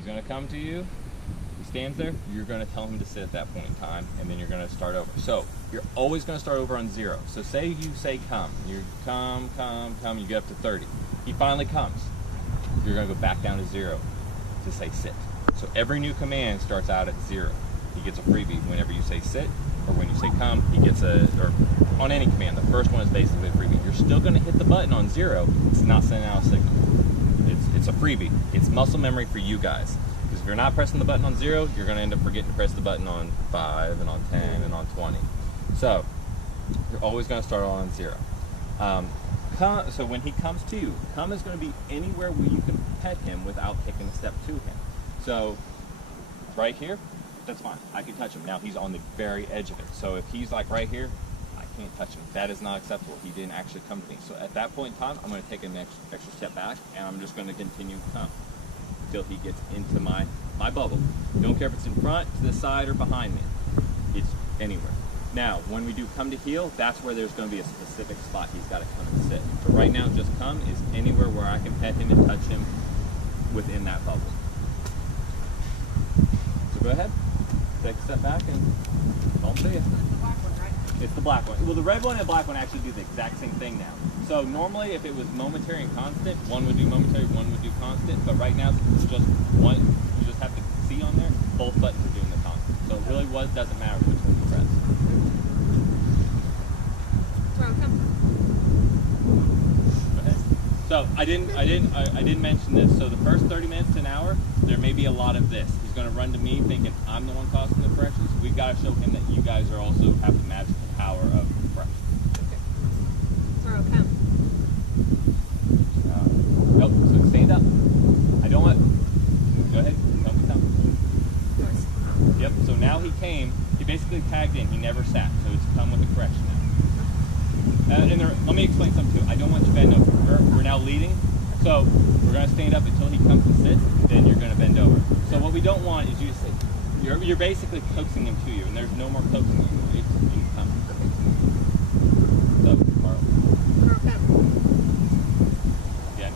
He's going to come to you. He stands there. You're going to tell him to sit at that point in time, and then you're going to start over. So you're always going to start over on 0. So say you say come. You come, you get up to 30. He finally comes. You're going to go back down to 0 to say sit. So every new command starts out at 0. He gets a freebie whenever you say sit, or when you say come, he gets or on any command. The first one is basically a freebie. You're still going to hit the button on 0. It's not sending out a signal. It's a freebie. It's muscle memory for you guys. Because if you're not pressing the button on 0, you're going to end up forgetting to press the button on 5 and on 10 and on 20. So you're always going to start on 0. So when he comes to you, come is going to be anywhere where you can pet him without taking a step to him. So right here, that's fine. I can touch him. Now he's on the very edge of it. So if he's like right here, I can't touch him. That is not acceptable. He didn't actually come to me. So at that point in time, I'm going to take an extra step back, and I'm just going to continue to come until he gets into my bubble. Don't care if it's in front, to the side, or behind me. It's anywhere. Now, when we do come to heel, that's where there's going to be a specific spot he's got to come and sit. But right now, just come is anywhere where I can pet him and touch him within that bubble. So go ahead, take a step back, and I'll see you. It's the black one. Well, the red one and the black one actually do the exact same thing now. So normally, if it was momentary and constant, one would do momentary, one would do constant. But right now, it's just one. You just have to see on there. Both buttons are doing the constant. So it really doesn't matter which one you press. Go ahead. So I didn't mention this. So the first 30 minutes to an hour, there may be a lot of this. He's going to run to me thinking I'm the one causing the corrections. We've got to show him that you guys are also have the magical power of correction. Throw count. Nope. So stand up. I don't want. Go ahead. Tell me something. Yep. So now he came. He basically tagged in. He never sat. So it's come with a correction now. Let me explain something too. I don't want you to bend over. We're now leading. So we're going to stand up until he comes and sits. Then you're going to bend over. So what we don't want is you to say, you're basically coaxing him to you, and there's no more coaxing him. It's you come. So, Carl. Again.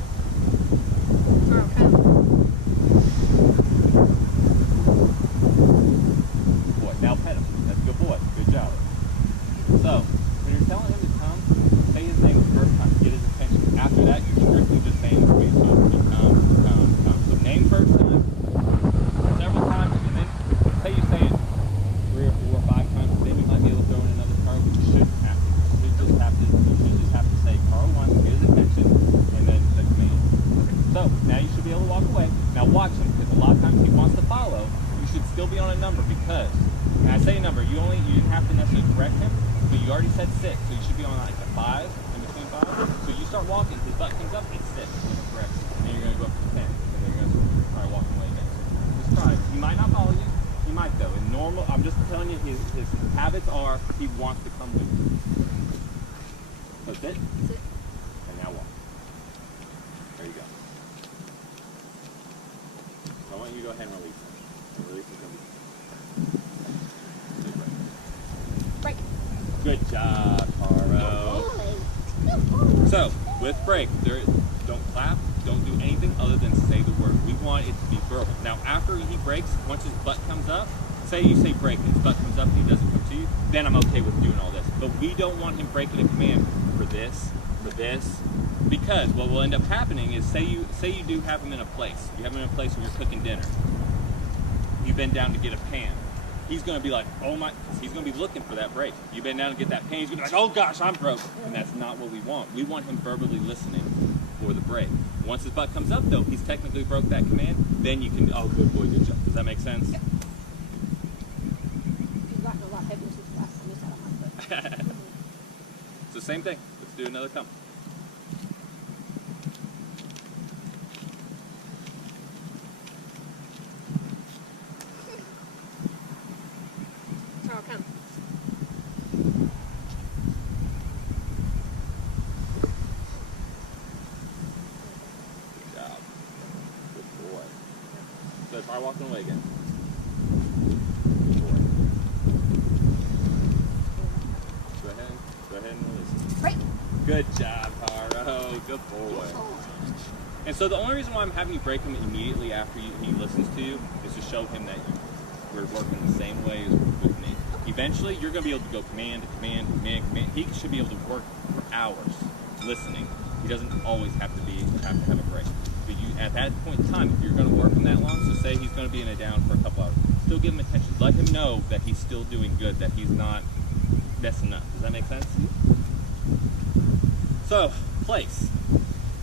Boy, now pet him. That's a good boy. Good job. So, when you're telling him to come, say his name the first time. Get his attention. After that, you're strictly just saying the phrase. So, come. So, name first time. Several times, and then say you say it 3 or 4 or 5 times, then you might be able to throw in another card, but you shouldn't have to. You should just have to say Carl 1, get his attention, and then the command. So now you should be able to walk away. Now watch him, because a lot of times he wants to follow. You should still be on a number, because when I say a number, you didn't have to necessarily correct him, but you already said 6, so you should be on like a 5, in between 5. So you start walking, his butt comes up, it's 6, with a correction. And then you're going to go up to 10, and then you're going to try walking away again. Try. He might not follow you. He might though. In normal, I'm just telling you, his habits are he wants to come with you. So sit. And now walk. There you go. So I want you to go ahead and release him. Release him. Break. Good job, Caro. So with break, don't clap. Don't do anything other than say the word. We want it to be verbal. Now, after he breaks, once his butt comes up, say you say break, and his butt comes up and he doesn't come to you, then I'm okay with doing all this. But we don't want him breaking a command for this, because what will end up happening is say you do have him in a place. You have him in a place where you're cooking dinner. You bend down to get a pan. He's going to be like, oh my, he's going to be looking for that break. You bend down to get that pan, he's going to be like, oh gosh, I'm broken. And that's not what we want. We want him verbally listening for the break. Once his butt comes up, though, he's technically broke that command, then you can, oh, good boy, good job. Does that make sense? Yep. He's gotten a lot heavier since the last time he sat on my foot. So same thing. Let's do another come. Carl, come. So try walking away again. Go ahead and release it. Break. Good job, Caro. Good boy. And so the only reason why I'm having you break him immediately after he listens to you is to show him that we're working the same way as with me. Eventually, you're going to be able to go command to command, command, command. He should be able to work for hours listening. He doesn't always have to have a break. But you, at that point in time, if you're going to work him that long, so say he's going to be in a down for a couple hours, still give him attention. Let him know that he's still doing good, that he's not messing up. Does that make sense? So, place.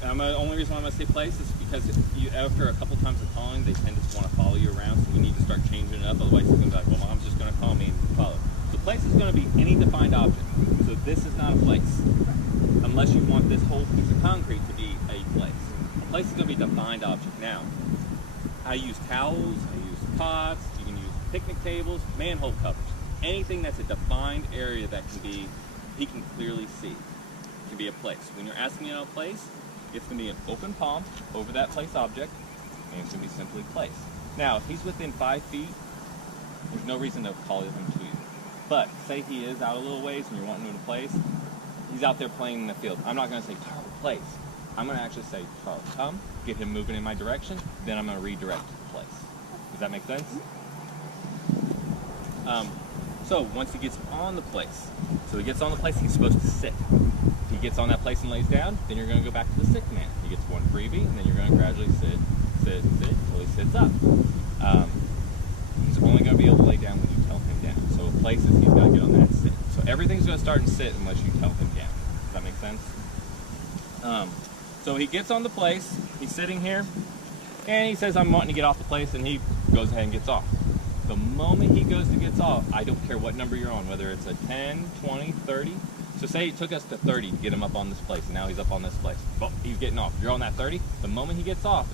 The only reason why I'm going to say place is because after a couple times of calling, they tend to want to follow you around, so we need to start changing it up. Otherwise, he's going to be like, well, Mom's just going to call me and follow. So place is going to be any defined object. So this is not a place, unless you want this whole piece of concrete to be a place. A place is going to be a defined object. Now, I use towels, I use pots, you can use picnic tables, manhole covers. Anything that's a defined area that he can clearly see, can be a place. When you're asking about a place, it's going to be an open palm over that place object, and it's going to be simply place. Now, if he's within 5 feet, there's no reason to call him to you. But say he is out a little ways and you're wanting him to place, he's out there playing in the field. I'm not going to say, Charles, place. I'm going to actually say, Charles, come, get him moving in my direction, then I'm going to redirect to the place. Does that make sense? So once he gets on the place, he's supposed to sit. If he gets on that place and lays down, then you're going to go back to the sit command. He gets one freebie, and then you're going to gradually sit until he sits up. He's only going to be able to lay down when you tell him down. So places, he's got to get on that sit. So everything's going to start in sit unless you tell him down. Does that make sense? So he gets on the place, he's sitting here, and he says, I'm wanting to get off the place, and he goes ahead and gets off. The moment he goes to gets off, I don't care what number you're on, whether it's a 10, 20, 30. So say it took us to 30 to get him up on this place, and now he's up on this place. Boom, he's getting off. You're on that 30. The moment he gets off,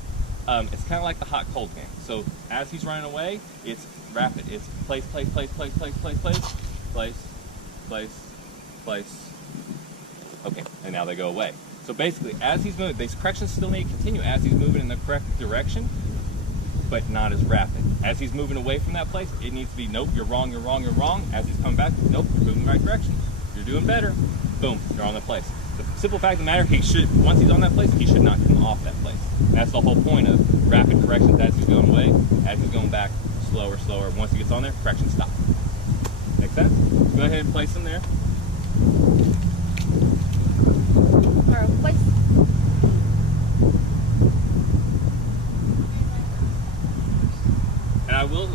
it's kind of like the hot-cold game. So as he's running away, it's rapid. It's place, place, place, place, place, place, place, place, place, place. Okay, and now they go away. So basically, as he's moving, these corrections still need to continue as he's moving in the correct direction, but not as rapid. As he's moving away from that place, it needs to be, nope, you're wrong, you're wrong, you're wrong. As he's coming back, nope, you're moving in the right direction. You're doing better. Boom, you're on the place. The simple fact of the matter, once he's on that place, he should not come off that place. That's the whole point of rapid corrections as he's going away, as he's going back, slower, slower. Once he gets on there, correction stop. Make sense? Go ahead and place him there. Or place. And I will